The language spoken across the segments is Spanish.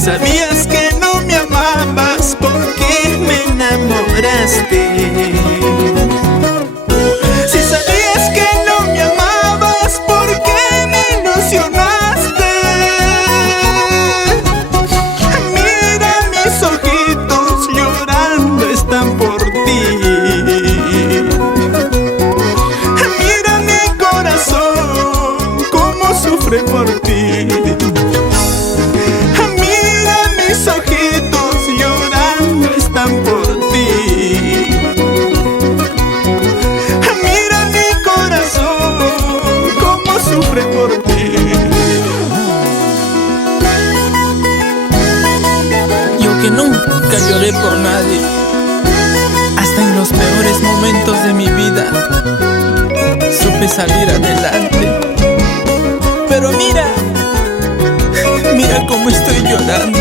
sabías que no me amabas, ¿por qué me enamoraste? Si sabías que no me amabas, ¿por qué me ilusionaste? Mira, mis ojitos llorando están por ti. Mira mi corazón cómo sufre por ti. Mis ojitos llorando están por ti. Mira mi corazón cómo sufre por ti. Yo que nunca lloré por nadie, hasta en los peores momentos de mi vida supe salir adelante. Pero mira, mira cómo estoy llorando.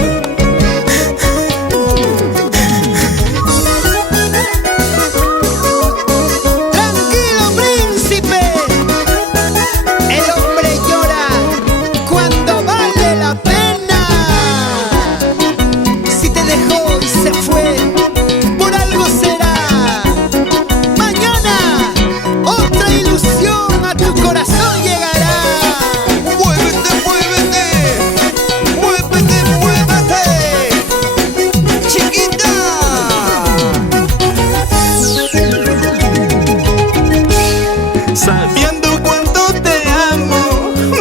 Sabiendo cuánto te amo,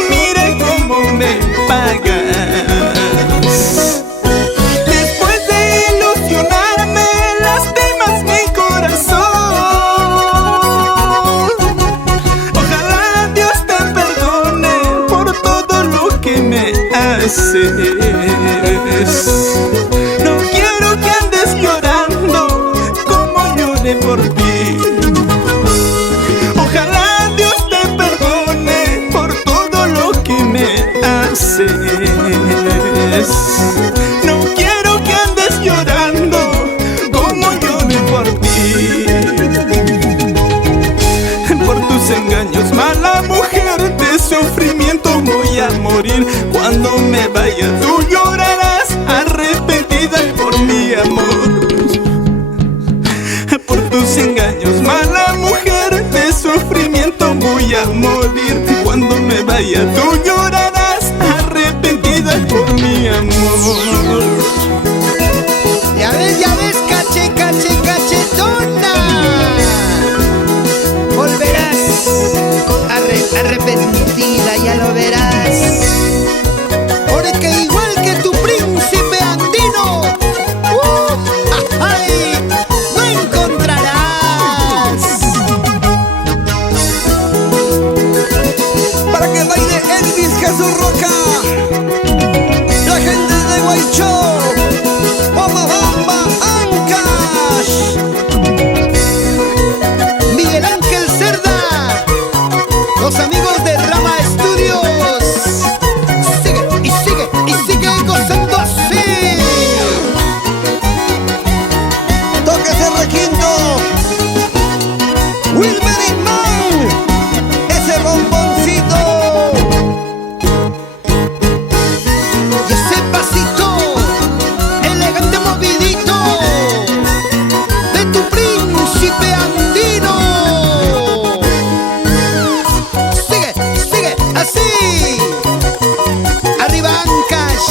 mira cómo me pagas. Después de ilusionarme, lastimas mi corazón. Ojalá Dios te perdone por todo lo que me haces. No quiero que andes llorando como lloré por ti. Ojalá Dios te perdone por todo lo que me haces. No quiero que andes llorando como lloré por ti. Por tus engaños, mala mujer, de sufrimiento voy a morir. Cuando me vaya tú llorarás arrepentida por mi amor. Por tus engaños, mala mujer, de sufrimiento voy a morir. Cuando me vaya tú llorarás arrepentida por mi amor. Ya ves, cachetona. Volverás arrepentida, ya lo verás. Porque igual que tu príncipe andino, no encontrarás. Para que baile Elvis Jesús Roca, la gente de Guaychó, Pomabamba, Ancash, Miguel Ángel Cerda, los amigos de Rama Estudios. Sigue gozando así. toque ese requinto, Wilmer Man, ese bomboncito. Y ese pasito elegante movidito de tu príncipe andino. Sigue así. Arriba Ancash.